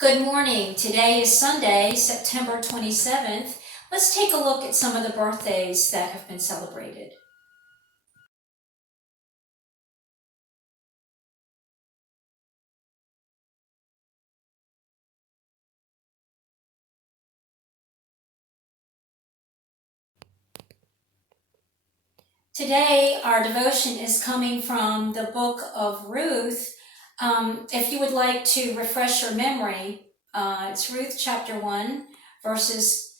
Good morning. Today is Sunday, September 27th. Let's take a look at some of the birthdays that have been celebrated. Today, our devotion is coming from the book of Ruth. If you would like to refresh your memory, it's Ruth chapter 1, verses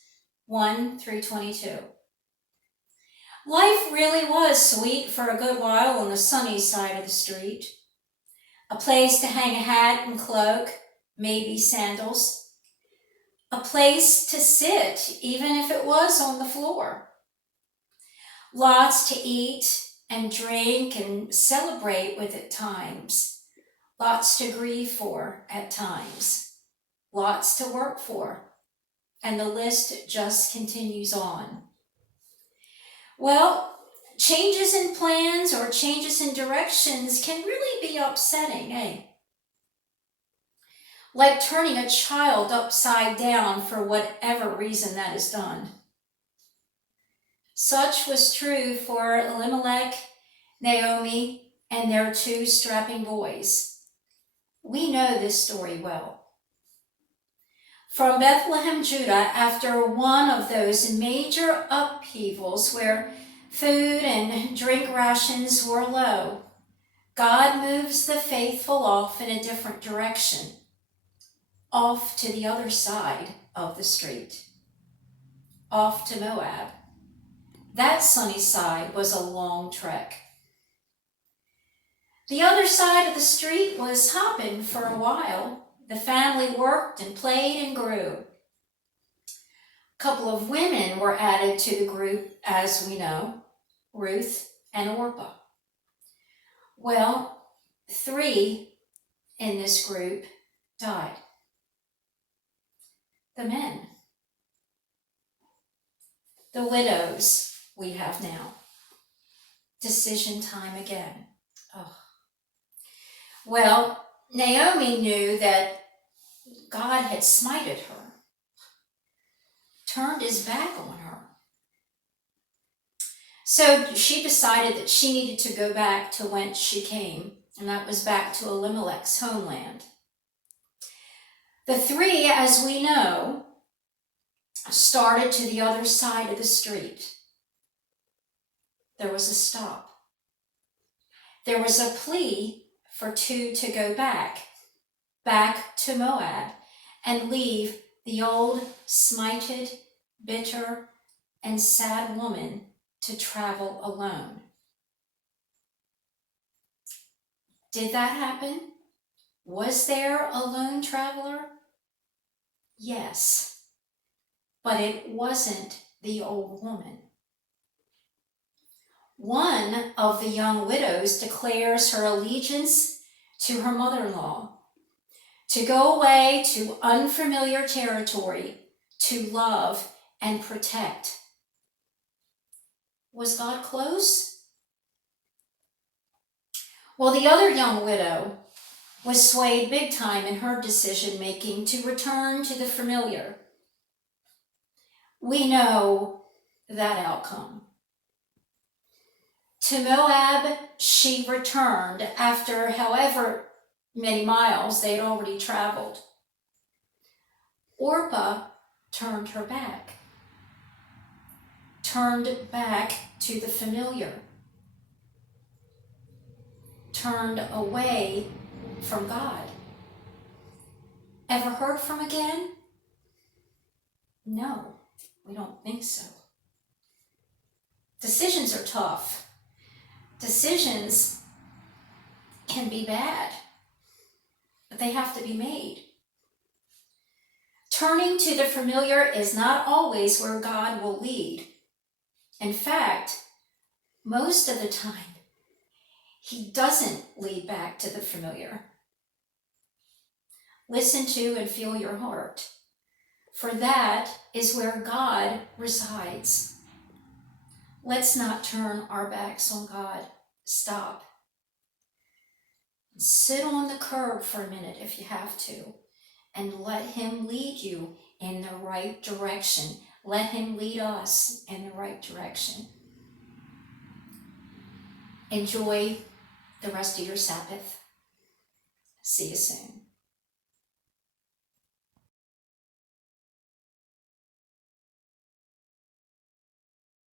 1 through 22. Life really was sweet for a good while on the sunny side of the street. A place to hang a hat and cloak, maybe sandals. A place to sit, even if it was on the floor. Lots to eat and drink and celebrate with at times. Lots to grieve for at times. Lots to work for. And the list just continues on. Well, changes in plans or changes in directions can really be upsetting, eh? Like turning a child upside down for whatever reason that is done. Such was true for Elimelech, Naomi, and their two strapping boys. We know this story well. From Bethlehem, Judah, after one of those major upheavals where food and drink rations were low, God moves the faithful off in a different direction, off to the other side of the street, off to Moab. That sunny side was a long trek. The other side of the street was hopping for a while. The family worked and played and grew. A couple of women were added to the group, as we know, Ruth and Orpah. Well, 3 in this group died. The men. The widows we have now. Decision time again. Oh. Well, Naomi knew that God had smited her, turned his back on her. So she decided that she needed to go back to whence she came, and that was back to Elimelech's homeland. The 3, as we know, started to the other side of the street. There was a stop. There was a plea for 2 to go back to Moab, and leave the old, smited, bitter, and sad woman to travel alone. Did that happen? Was there a lone traveler? Yes, but it wasn't the old woman. One of the young widows declares her allegiance to her mother-in-law, to go away to unfamiliar territory, to love and protect. Was God close? Well, the other young widow was swayed big time in her decision-making to return to the familiar. We know that outcome. To Moab she returned after however many miles they had already traveled. Orpah turned her back, turned back to the familiar, turned away from God. Ever heard from again? No, we don't think so. Decisions are tough. Decisions can be bad, but they have to be made. Turning to the familiar is not always where God will lead. In fact, most of the time, he doesn't lead back to the familiar. Listen to and feel your heart, for that is where God resides. Let's not turn our backs on God. Stop. Sit on the curb for a minute if you have to, and let Him lead you in the right direction. Let Him lead us in the right direction. Enjoy the rest of your Sabbath. See you soon.